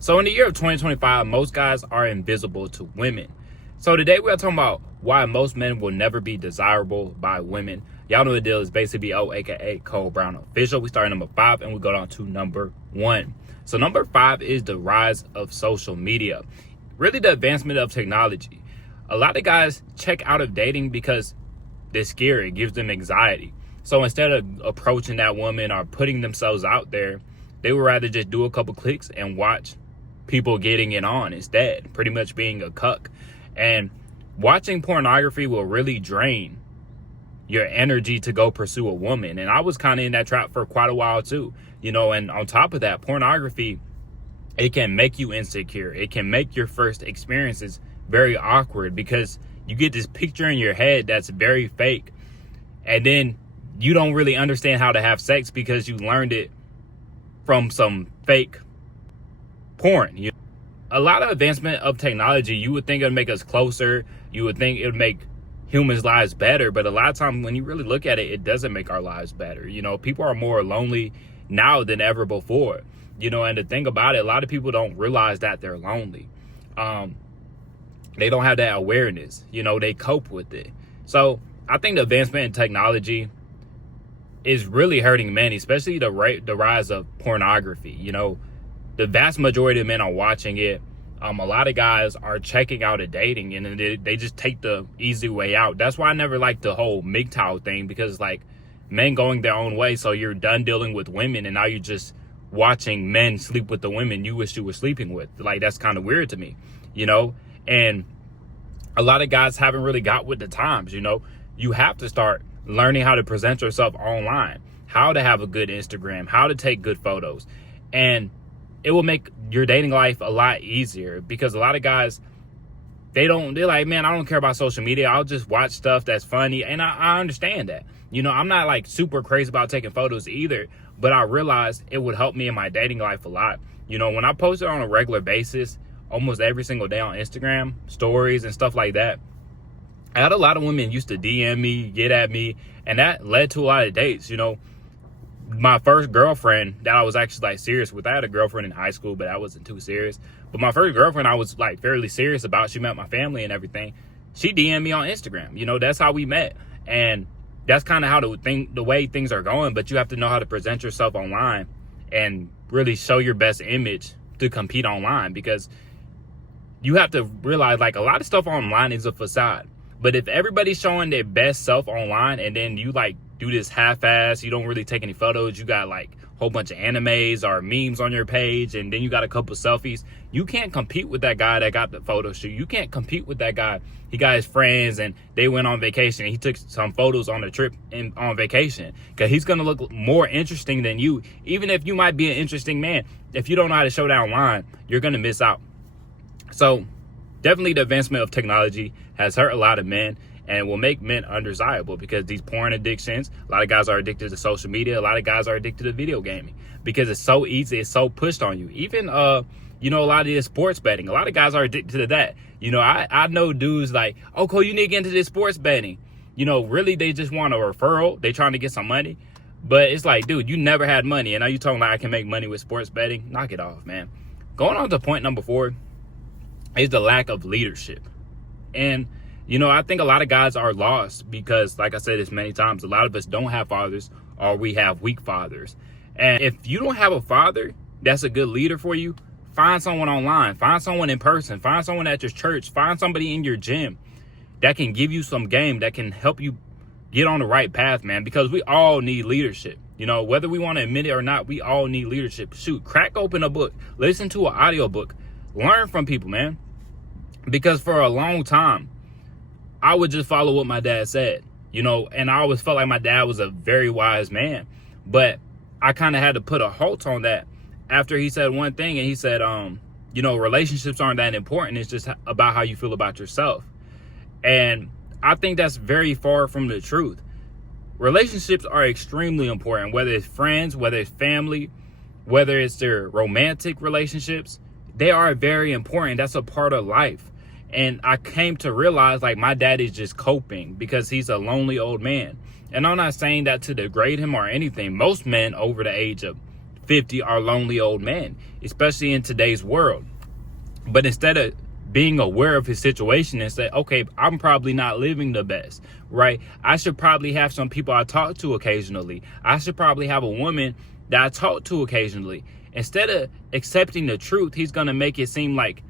So in the year of 2025, most guys are invisible to women. So today we are talking about why most men will never be desirable by women. Y'all know the deal is basically BO, aka Cole Brown Official. We start at number 5 and we go down to number 1. So number 5 is the rise of social media. Really the advancement of technology. A lot of guys check out of dating because they're scared. It gives them anxiety. So instead of approaching that woman or putting themselves out there, they would rather just do a couple clicks and watch people getting it on instead, pretty much being a cuck. And watching pornography will really drain your energy to go pursue a woman. And I was kind of in that trap for quite a while too, and on top of that, pornography, it can make you insecure. It can make your first experiences very awkward because you get this picture in your head that's very fake. And then you don't really understand how to have sex because you learned it from some fake porn. A lot of advancement of technology, you would think it would make us closer. You would think it would make humans' lives better. But a lot of times when you really look at it, it doesn't make our lives better. People are more lonely now than ever before. And the thing about it, a lot of people don't realize that they're lonely. They don't have that awareness. They cope with it. So I think the advancement in technology is really hurting men, especially the rise of pornography. The vast majority of men are watching it. A lot of guys are checking out of dating and they just take the easy way out. That's why I never liked the whole MGTOW thing, because like men going their own way. So you're done dealing with women and now you're just watching men sleep with the women you wish you were sleeping with. Like, that's kind of weird to me, and a lot of guys haven't really got with the times. You have to start learning how to present yourself online, how to have a good Instagram, how to take good photos, and it will make your dating life a lot easier, because a lot of guys, they're like, man, I don't care about social media. I'll just watch stuff that's funny. And I understand that. I'm not like super crazy about taking photos either, but I realized it would help me in my dating life a lot. When I posted on a regular basis, almost every single day on Instagram, stories and stuff like that, I had a lot of women used to DM me, get at me, and that led to a lot of dates. My first girlfriend that I was actually like serious with, I had a girlfriend in high school, but I wasn't too serious. But my first girlfriend I was like fairly serious about. She met my family and everything. She DM'd me on Instagram. That's how we met. And that's kind of how the way things are going. But you have to know how to present yourself online and really show your best image to compete online, because you have to realize like a lot of stuff online is a facade. But if everybody's showing their best self online and then you like do this half-ass, you don't really take any photos, you got like a whole bunch of animes or memes on your page, and then you got a couple selfies, you can't compete with that guy that got the photo shoot. You can't compete with that guy. He got his friends and they went on vacation. He took some photos on the trip and on vacation, because he's going to look more interesting than you. Even if you might be an interesting man, if you don't know how to show that online, you're going to miss out. So definitely the advancement of technology has hurt a lot of men and will make men undesirable, because these porn addictions, a lot of guys are addicted to social media. A lot of guys are addicted to video gaming because it's so easy. It's so pushed on you. Even, a lot of this sports betting, a lot of guys are addicted to that. I know dudes like, oh, Cole, you need to get into this sports betting. Really, they just want a referral. They trying to get some money. But it's like, dude, you never had money. And now you talking like I can make money with sports betting? Knock it off, man. Going on to point number 4 is the lack of leadership. And, I think a lot of guys are lost because, like I said this many times, a lot of us don't have fathers, or we have weak fathers. And if you don't have a father that's a good leader for you, find someone online, find someone in person, find someone at your church, find somebody in your gym that can give you some game, that can help you get on the right path, man, because we all need leadership. Whether we want to admit it or not, we all need leadership. Shoot, crack open a book, listen to an audiobook, learn from people, man. Because for a long time, I would just follow what my dad said, and I always felt like my dad was a very wise man. But I kind of had to put a halt on that after he said one thing, and he said, relationships aren't that important. It's just about how you feel about yourself. And I think that's very far from the truth. Relationships are extremely important, whether it's friends, whether it's family, whether it's their romantic relationships. They are very important. That's a part of life. And I came to realize, like, my dad is just coping because he's a lonely old man. And I'm not saying that to degrade him or anything. Most men over the age of 50 are lonely old men, especially in today's world. But instead of being aware of his situation and say, okay, I'm probably not living the best, right? I should probably have some people I talk to occasionally. I should probably have a woman that I talk to occasionally. Instead of accepting the truth, he's going to make it seem like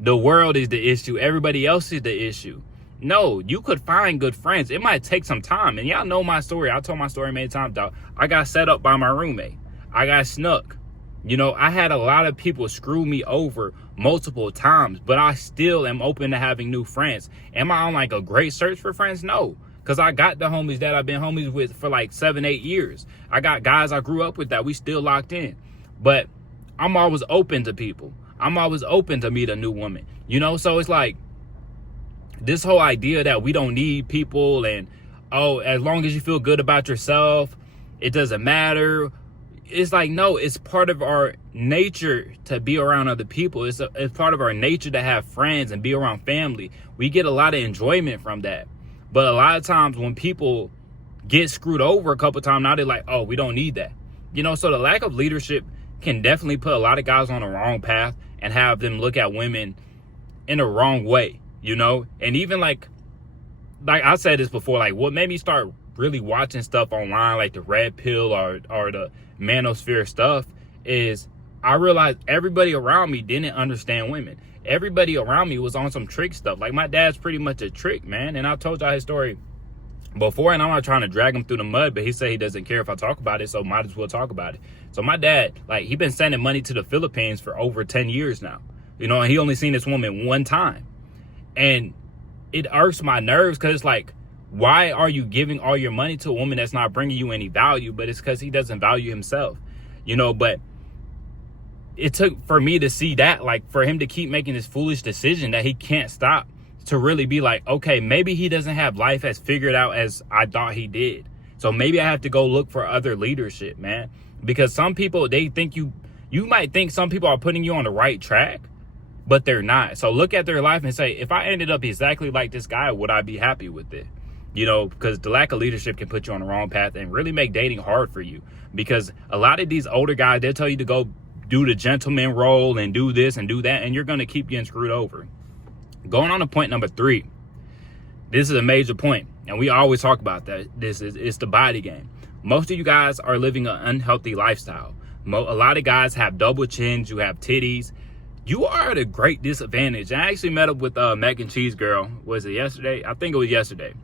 the world is the issue. Everybody else is the issue. No, you could find good friends. It might take some time. And y'all know my story. I told my story many times, dog. I got set up by my roommate. I got snuck. You know, I had a lot of people screw me over multiple times, but I still am open to having new friends. Am I on like a great search for friends? No, because I got the homies that I've been homies with for like 7-8 years. I got guys I grew up with that we still locked in. But I'm always open to people. I'm always open to meet a new woman. You know, so it's like this whole idea that we don't need people and, oh, as long as you feel good about yourself, it doesn't matter. It's like, no, it's part of our nature to be around other people. It's part of our nature to have friends and be around family. We get a lot of enjoyment from that. But a lot of times when people get screwed over a couple times, now they're like, oh, we don't need that. You know, so the lack of leadership can definitely put a lot of guys on the wrong path and have them look at women in the wrong way, you know? And even like I said this before, like what made me start really watching stuff online, like the red pill or the manosphere stuff, is I realized everybody around me didn't understand women. Everybody around me was on some trick stuff. Like my dad's pretty much a trick, man. And I told y'all his story before, and I'm not trying to drag him through the mud, but he said he doesn't care if I talk about it, so might as well talk about it. So my dad, like, he been sending money to the Philippines for over 10 years now, you know, and he only seen this woman one time. And it irks my nerves because it's like, why are you giving all your money to a woman that's not bringing you any value? But it's because he doesn't value himself, you know. But it took for me to see that, like, for him to keep making this foolish decision that he can't stop, to really be like, okay, maybe he doesn't have life as figured out as I thought he did. So maybe I have to go look for other leadership, man. Because some people, they think you might think some people are putting you on the right track, but they're not. So look at their life and say, if I ended up exactly like this guy, would I be happy with it? You know, because the lack of leadership can put you on the wrong path and really make dating hard for you. Because a lot of these older guys, they'll tell you to go do the gentleman role and do this and do that, and you're going to keep getting screwed over. Going on to point number 3. This is a major point, and we always talk about that. It's the body game. Most of you guys are living an unhealthy lifestyle. A lot of guys have double chins. You have titties. You are at a great disadvantage. I actually met up with Mac and Cheese Girl. Was it yesterday? I think it was yesterday.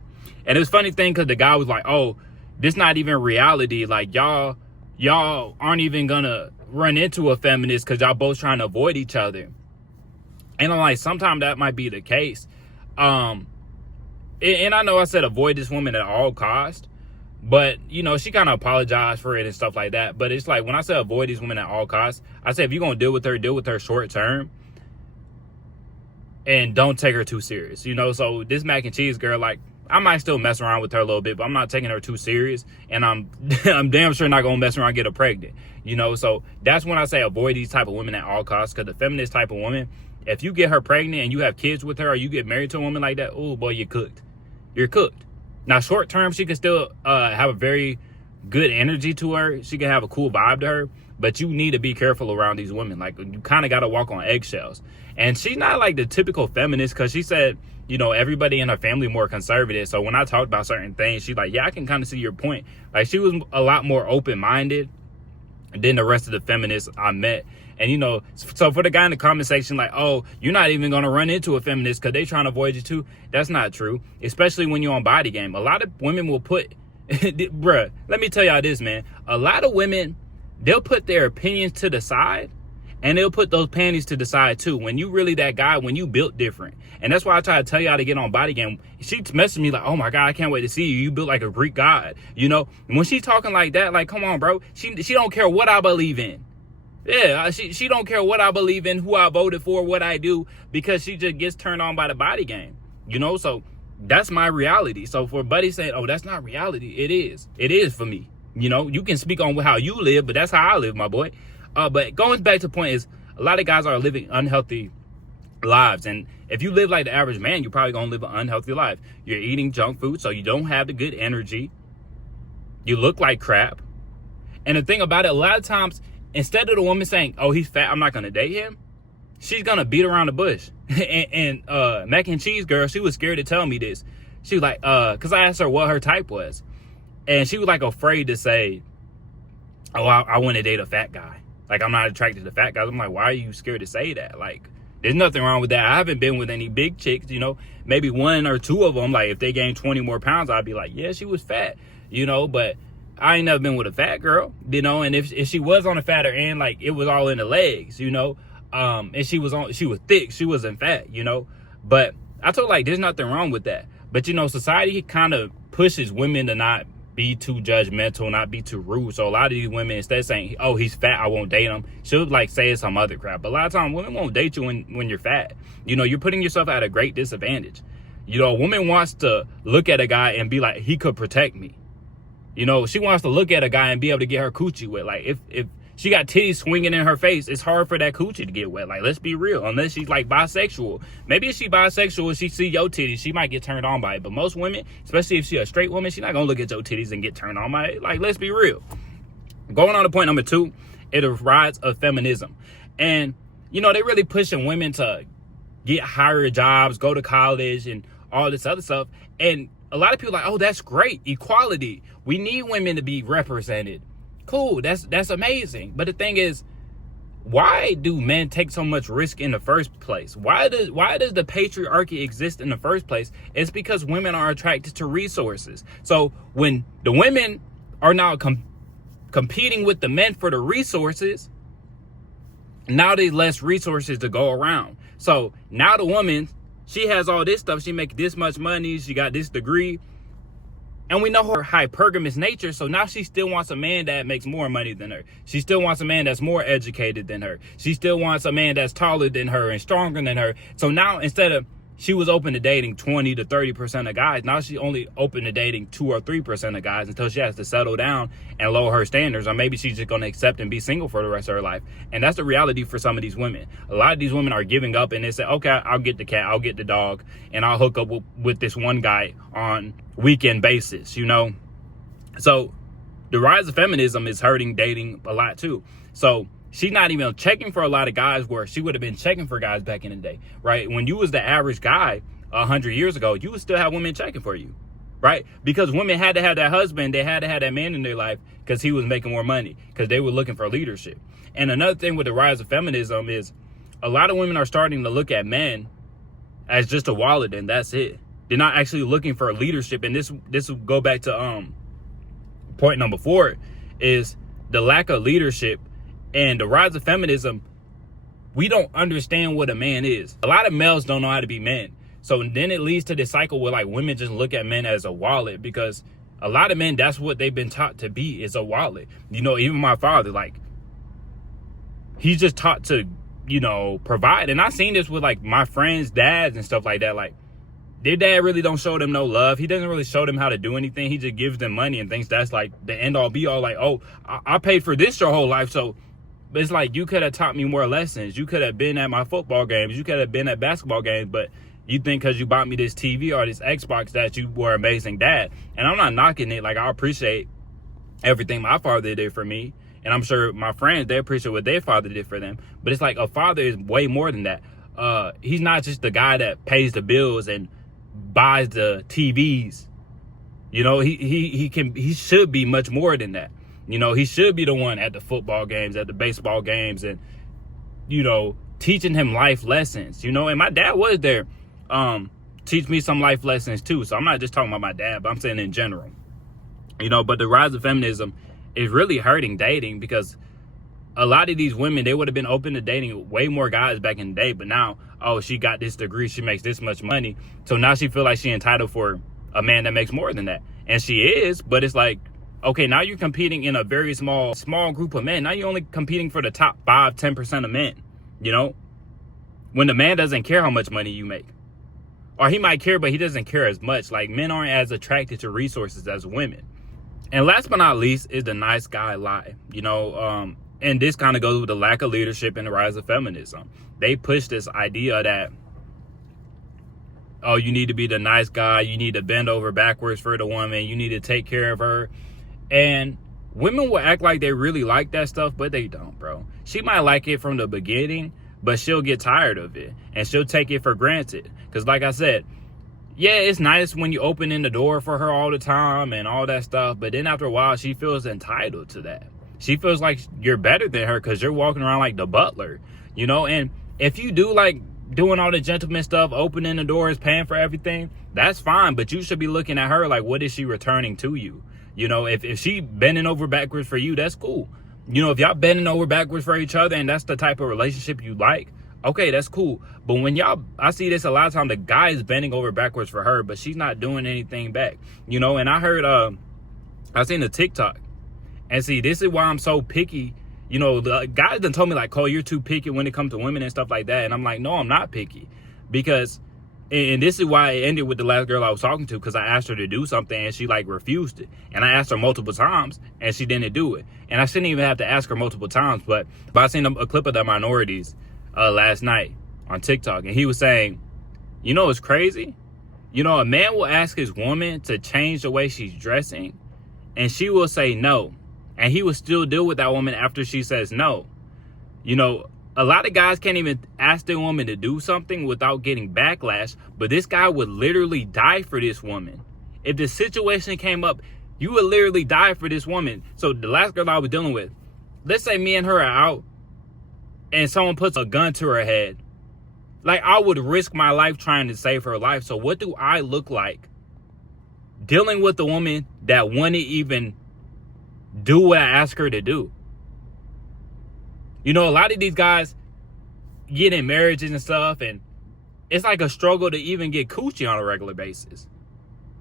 And it was a funny thing because the guy was like, oh, this not even reality. Like, y'all aren't even going to run into a feminist because y'all both trying to avoid each other. And I'm like, sometimes that might be the case. And I know I said avoid this woman at all costs. But, you know, she kind of apologized for it and stuff like that. But it's like, when I say avoid these women at all costs, I say if you're going to deal with her short term. And don't take her too serious. You know, so this Mac and Cheese Girl, like, I might still mess around with her a little bit, but I'm not taking her too serious. And I'm damn sure not going to mess around and get her pregnant. You know, so that's when I say avoid these type of women at all costs. Because the feminist type of woman, if you get her pregnant and you have kids with her, or you get married to a woman like that, oh boy, you're cooked. You're cooked. Now, short term, she can still have a very good energy to her. She can have a cool vibe to her. But you need to be careful around these women. Like, you kind of got to walk on eggshells. And she's not like the typical feminist, because she said, you know, everybody in her family more conservative. So when I talked about certain things, she's like, yeah, I can kind of see your point. Like, she was a lot more open-minded than the rest of the feminists I met. And, you know, so for the guy in the comment section, like, oh, you're not even going to run into a feminist because they trying to avoid you too. That's not true, especially when you're on body game. A lot of women will put, bruh, let me tell y'all this, man. A lot of women, they'll put their opinions to the side, and they'll put those panties to the side too. When you really that guy, when you built different. And that's why I try to tell y'all to get on body game. She messaged me like, oh my God, I can't wait to see you. You built like a Greek god, you know? When she talking like that, like, come on, bro. She don't care what I believe in. Yeah, she don't care what I believe in, who I voted for, what I do, because she just gets turned on by the body game, you know? So that's my reality. So for Buddy saying, oh, that's not reality, it is. It is for me. You know, you can speak on how you live, but that's how I live, my boy. But going back to the point is, a lot of guys are living unhealthy lives. And if you live like the average man, you're probably going to live an unhealthy life. You're eating junk food, so you don't have the good energy. You look like crap. And the thing about it, a lot of times, instead of the woman saying, oh, he's fat, I'm not going to date him, she's going to beat around the bush. and Mac and Cheese girl, she was scared to tell me this. She was like, because I asked her what her type was. And she was like afraid to say, oh, I want to date a fat guy. Like, I'm not attracted to fat guys. I'm like, why are you scared to say that? Like, there's nothing wrong with that. I haven't been with any big chicks, maybe one or two of them. Like, if they gained 20 more pounds, I'd be like, yeah, she was fat, but I ain't never been with a fat girl, and if she was on the fatter end, like, it was all in the legs, and she was thick, she wasn't fat, but I told, like, there's nothing wrong with that. But, society kind of pushes women to not be too judgmental, not be too rude. So a lot of these women, instead of saying, oh, he's fat, I won't date him, she'll like say some other crap. But a lot of times women won't date you when you're fat. You're putting yourself at a great disadvantage. A woman wants to look at a guy and be like, he could protect me. She wants to look at a guy and be able to get her coochie wet. Like, if she got titties swinging in her face, it's hard for that coochie to get wet. Like, let's be real. Unless she's like bisexual. Maybe if she's bisexual and she see your titties, she might get turned on by it. But most women, especially if she's a straight woman, she's not gonna look at your titties and get turned on by it. Like, let's be real. Going on to point number 2, it is rise of feminism. And they really pushing women to get higher jobs, go to college, and all this other stuff. And a lot of people are like, oh, that's great, equality. We need women to be represented. Cool, that's amazing. But the thing is, why do men take so much risk in the first place? Why does the patriarchy exist in the first place? It's because women are attracted to resources. So when the women are now competing with the men for the resources, now there's less resources to go around. So now the woman, she has all this stuff, she make this much money, she got this degree, and we know her hypergamous nature, so now she still wants a man that makes more money than her. She still wants a man that's more educated than her. She still wants a man that's taller than her and stronger than her. So now, instead of she was open to dating 20 to 30% of guys, now she's only open to dating 2 or 3% of guys until she has to settle down and lower her standards. Or maybe she's just going to accept and be single for the rest of her life. And that's the reality for some of these women. A lot of these women are giving up and they say, okay, I'll get the cat, I'll get the dog, and I'll hook up with this one guy on weekend basis, So the rise of feminism is hurting dating a lot too. So she's not even checking for a lot of guys where she would have been checking for guys back in the day, right? When you was the average guy 100 years ago, you would still have women checking for you, right? Because women had to have that husband, they had to have that man in their life because he was making more money, because they were looking for leadership. And another thing with the rise of feminism is a lot of women are starting to look at men as just a wallet and that's it. They're not actually looking for leadership. And this will go back to point number 4 is the lack of leadership and the rise of feminism. We don't understand what a man is. A lot of males don't know how to be men. So then it leads to this cycle where like women just look at men as a wallet, because a lot of men, that's what they've been taught to be, is a wallet. Even my father, like, he's just taught to, provide. And I've seen this with like my friends' dads and stuff like that. Like, their dad really don't show them no love. He doesn't really show them how to do anything. He just gives them money and thinks that's like the end all be all. Like, oh, I paid for this your whole life. So it's like, you could have taught me more lessons. You could have been at my football games. You could have been at basketball games. But you think because you bought me this TV or this Xbox that you were an amazing dad. And I'm not knocking it. Like, I appreciate everything my father did for me. And I'm sure my friends, they appreciate what their father did for them. But it's like, a father is way more than that. He's not just the guy that pays the bills and buys the TVs. He should be much more than that. He should be the one at the football games, at the baseball games, and teaching him life lessons. And my dad was there, teach me some life lessons too. So I'm not just talking about my dad, but I'm saying in general. But the rise of feminism is really hurting dating, because a lot of these women, they would have been open to dating way more guys back in the day. But now, oh, she got this degree, she makes this much money, so now she feel like she entitled for a man that makes more than that. And she is, but it's like, okay, now you're competing in a very small group of men. Now you're only competing for the top 5-10% of men, when the man doesn't care how much money you make. Or he might care, but he doesn't care as much. Like, men aren't as attracted to resources as women. And last but not least is the nice guy lie. And this kind of goes with the lack of leadership and the rise of feminism. They push this idea that, oh, you need to be the nice guy, you need to bend over backwards for the woman, you need to take care of her. And Women will act like they really like that stuff, but they don't, bro. She might like it from the beginning, but she'll get tired of it and she'll take it for granted. Because like I said, yeah, it's nice when you open in the door for her all the time and all that stuff, but then after a while, she feels entitled to that. She feels like you're better than her because you're walking around like the butler, you know? And if you do like doing all the gentleman stuff, opening the doors, paying for everything, that's fine, but you should be looking at her like, what is she returning to you? You know, if she bending over backwards for you, that's cool. You know, if y'all bending over backwards for each other and that's the type of relationship you like, okay, that's cool. But when y'all, I see this a lot of times, the guy is bending over backwards for her, but she's not doing anything back. You know, and I heard, I seen a TikTok. And see, this is why I'm so picky. You know, the guys done told me like, Cole, you're too picky when it comes to women and stuff like that. And I'm like, no, I'm not picky. Because, and this is why it ended with the last girl I was talking to, because I asked her to do something and she like refused it. And I asked her multiple times and she didn't do it. And I shouldn't even have to ask her multiple times. But I seen a clip of the minorities last night on TikTok. And he was saying, you know, it's crazy. You know, a man will ask his woman to change the way she's dressing and she will say no. And he will still deal with that woman after she says no. You know, a lot of guys can't even ask their woman to do something without getting backlash. But this guy would literally die for this woman. If the situation came up, you would literally die for this woman. So the last girl I was dealing with, let's say me and her are out and someone puts a gun to her head. Like, I would risk my life trying to save her life. So what do I look like dealing with a woman that wouldn't even do what I ask her to do? You know, a lot of these guys get in marriages and stuff, and it's like a struggle to even get coochie on a regular basis.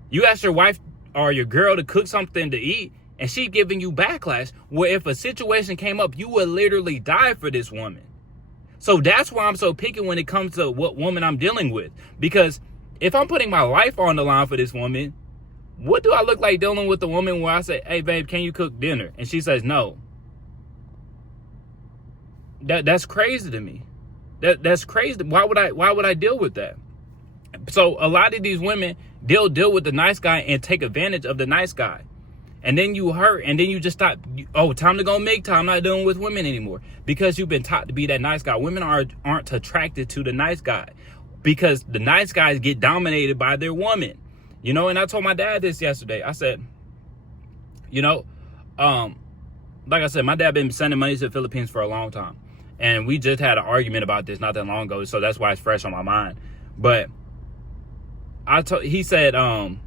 You ask your wife or your girl to cook something to eat, and she giving you backlash, where if a situation came up, you would literally die for this woman. So that's why I'm so picky when it comes to what woman I'm dealing with. Because if I'm putting my life on the line for this woman, what do I look like dealing with a woman where I say, hey, babe, can you cook dinner? And she says no. That's crazy to me. That's crazy. Why would I deal with that? So a lot of these women, they'll deal with the nice guy and take advantage of the nice guy. And then you hurt, and then you just stop. Oh, time to go make time. I'm not dealing with women anymore. Because you've been taught to be that nice guy. Women aren't attracted to the nice guy. Because the nice guys get dominated by their woman. You know, and I told my dad this yesterday. I said, you know, like I said, my dad been sending money to the Philippines for a long time. And we just had an argument about this not that long ago. So that's why it's fresh on my mind. But he said, I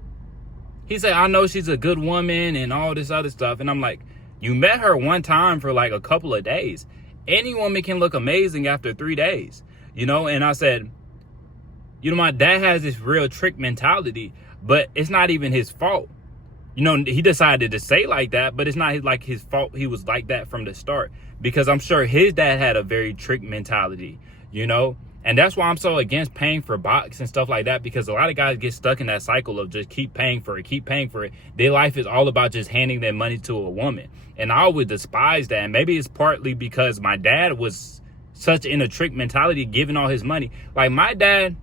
know she's a good woman and all this other stuff. And I'm like, you met her one time for like a couple of days. Any woman can look amazing after 3 days, you know? And I said, you know, my dad has this real trick mentality, but it's not even his fault. You know, he decided to say like that, but it's not like his fault. He was like that from the start, because I'm sure his dad had a very trick mentality, you know? And that's why I'm so against paying for box and stuff like that, because a lot of guys get stuck in that cycle of just keep paying for it. Their life is all about just handing their money to a woman. And I always despise that. And maybe it's partly because my dad was such in a trick mentality, giving all his money. Like my dad,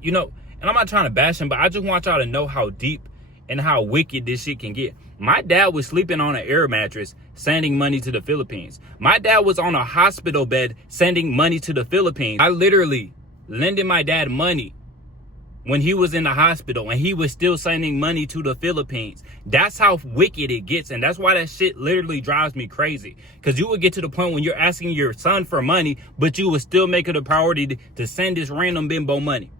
you know, and I'm not trying to bash him, but I just want y'all to know how deep and how wicked this shit can get. My dad was sleeping on an air mattress, sending money to the Philippines. My dad was on a hospital bed, sending money to the Philippines. I literally lended my dad money when he was in the hospital, and he was still sending money to the Philippines. That's how wicked it gets. And that's why that shit literally drives me crazy. Because you would get to the point when you're asking your son for money, but you would still make it a priority to send this random bimbo money.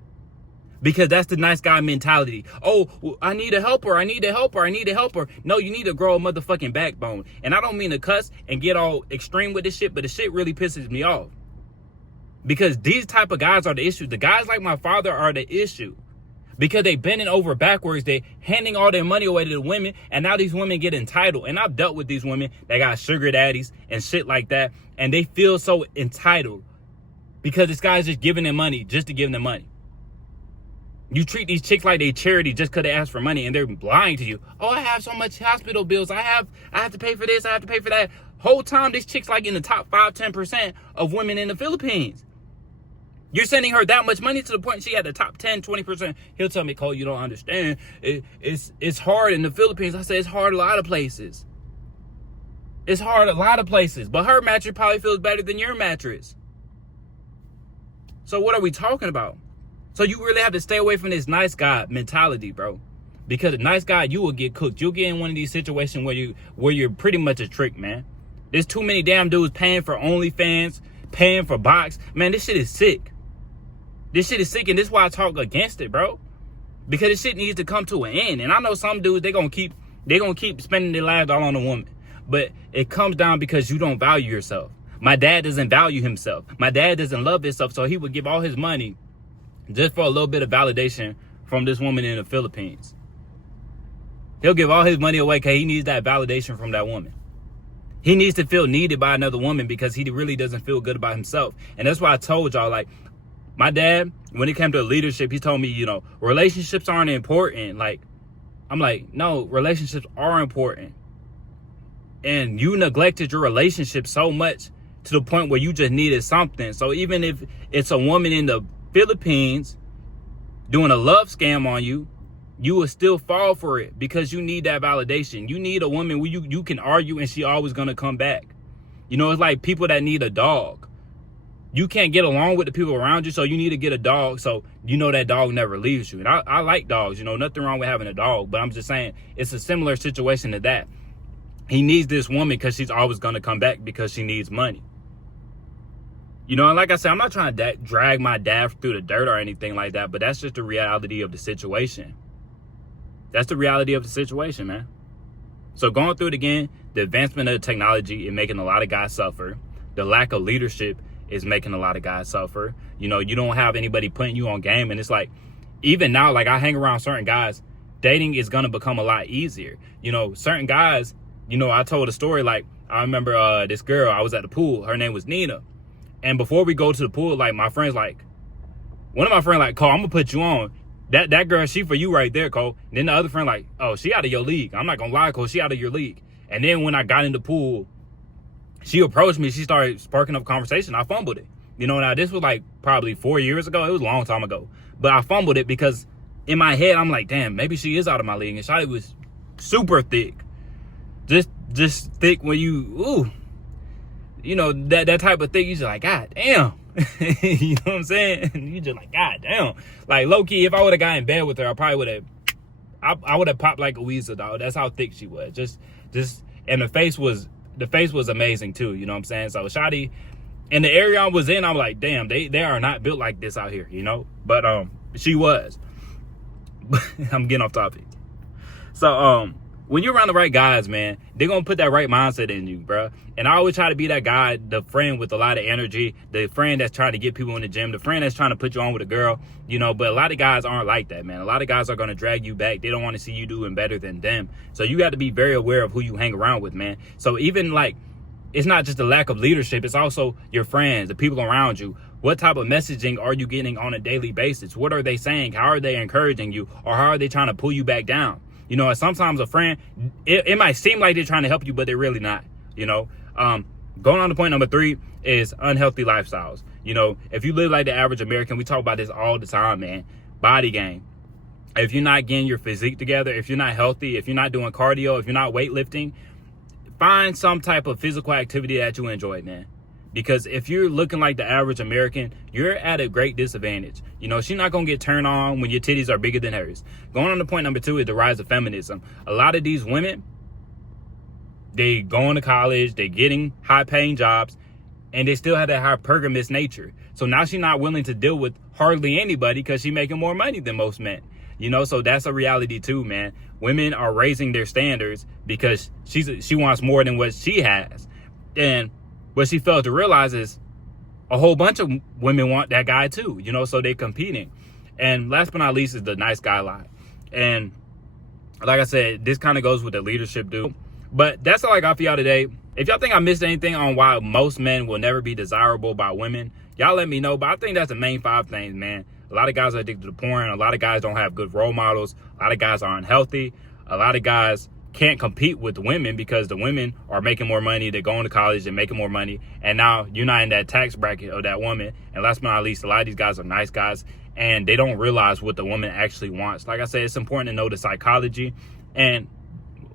Because that's the nice guy mentality. Oh, I need a helper. I need a helper. I need a helper. No, you need to grow a motherfucking backbone. And I don't mean to cuss and get all extreme with this shit, but the shit really pisses me off. Because these type of guys are the issue. The guys like my father are the issue. Because they bending over backwards. They handing all their money away to the women. And now these women get entitled. And I've dealt with these women that got sugar daddies and shit like that. And they feel so entitled. Because this guy's just giving them money just to give them money. You treat these chicks like they charity just because they ask for money, and they're lying to you. Oh, I have so much hospital bills. I have to pay for this. I have to pay for that. Whole time, this chick's like in the top 5-10% of women in the Philippines. You're sending her that much money to the point she had the top 10-20%. He'll tell me, Cole, you don't understand. It's hard in the Philippines. I say it's hard a lot of places. It's hard a lot of places, but her mattress probably feels better than your mattress. So what are we talking about? So you really have to stay away from this nice guy mentality, bro. Because a nice guy, you will get cooked. You'll get in one of these situations where you're pretty much a trick, man. There's too many damn dudes paying for OnlyFans, paying for box. Man, this shit is sick. This shit is sick, and this is why I talk against it, bro. Because this shit needs to come to an end. And I know some dudes, they're gonna keep spending their lives all on a woman. But it comes down because you don't value yourself. My dad doesn't value himself. My dad doesn't love himself, so he would give all his money just for a little bit of validation from this woman in the Philippines. He'll give all his money away because he needs that validation from that woman. He needs to feel needed by another woman because he really doesn't feel good about himself. And that's why I told y'all, like, my dad, when it came to leadership, he told me, relationships aren't important. Like, I'm like, no, relationships are important. And you neglected your relationship so much to the point where you just needed something. So even if it's a woman in the Philippines doing a love scam on you, you will still fall for it because you need that validation. You need a woman where you can argue and she always going to come back. It's like people that need a dog. You can't get along with the people around you, so you need to get a dog so that dog never leaves you. And I like dogs, nothing wrong with having a dog, but I'm just saying it's a similar situation to that. He needs this woman because she's always going to come back because she needs money. And like I said, I'm not trying to drag my dad through the dirt or anything like that, but that's just the reality of the situation. That's the reality of the situation, man. So going through it again, the advancement of the technology is making a lot of guys suffer. The lack of leadership is making a lot of guys suffer. You don't have anybody putting you on game. And it's like, even now, like I hang around certain guys, dating is going to become a lot easier. Certain guys, I told a story, like I remember this girl, I was at the pool. Her name was Nina. And before we go to the pool, like one of my friends like, Cole, I'm going to put you on. That girl, she for you right there, Cole. And then the other friend like, oh, she out of your league. I'm not going to lie, Cole, she out of your league. And then when I got in the pool, she approached me. She started sparking up conversation. I fumbled it. Now this was like probably 4 years ago. It was a long time ago. But I fumbled it because in my head, I'm like, damn, maybe she is out of my league. And Shawty was super thick. Just thick when that type of thing. You just like, God damn. You know what I'm saying? You just like, God damn. Like low key, if I would have got in bed with her, I probably would have. I would have popped like a weasel, dog. That's how thick she was. And the face was amazing too. You know what I'm saying? So Shawty, in the area I was in, I'm like, damn, they are not built like this out here, But she was. I'm getting off topic. So when you're around the right guys, man, they're going to put that right mindset in you, bro. And I always try to be that guy, the friend with a lot of energy, the friend that's trying to get people in the gym, the friend that's trying to put you on with a girl, but a lot of guys aren't like that, man. A lot of guys are going to drag you back. They don't want to see you doing better than them. So you got to be very aware of who you hang around with, man. So even like, it's not just the lack of leadership. It's also your friends, the people around you. What type of messaging are you getting on a daily basis? What are they saying? How are they encouraging you? Or how are they trying to pull you back down? And sometimes a friend, it might seem like they're trying to help you, but they're really not, Going on to point number 3 is unhealthy lifestyles. If you live like the average American, we talk about this all the time, man. Body game. If you're not getting your physique together, if you're not healthy, if you're not doing cardio, if you're not weightlifting, find some type of physical activity that you enjoy, man. Because if you're looking like the average American, you're at a great disadvantage. She's not going to get turned on when your titties are bigger than hers. Going on to point number 2 is the rise of feminism. A lot of these women, they going to college, they're getting high-paying jobs, and they still have that hypergamous nature. So now she's not willing to deal with hardly anybody because she's making more money than most men. So that's a reality too, man. Women are raising their standards because she wants more than what she has. And what she failed to realize is a whole bunch of women want that guy too, so they're competing. And last but not least is the nice guy lie. And like I said, this kind of goes with the leadership dude. But that's all I got for y'all today. If y'all think I missed anything on why most men will never be desirable by women, y'all let me know. But I think that's the main 5 things, man. A lot of guys are addicted to porn. A lot of guys don't have good role models. A lot of guys are unhealthy. A lot of guys can't compete with the women because the women are making more money. They're going to college. They're making more money. And now you're not in that tax bracket of that woman. And last but not least, a lot of these guys are nice guys. And they don't realize what the woman actually wants. Like I said, it's important to know the psychology. And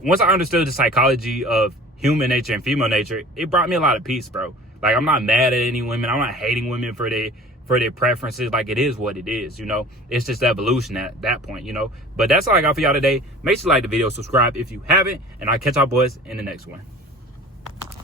once I understood the psychology of human nature and female nature, it brought me a lot of peace, bro. Like, I'm not mad at any women. I'm not hating women for their preferences. Like, it is what it is, you know. It's just evolution at that point, you know. But that's all I got for y'all today. Make sure you like the video, subscribe if you haven't, and I'll catch y'all boys in the next one.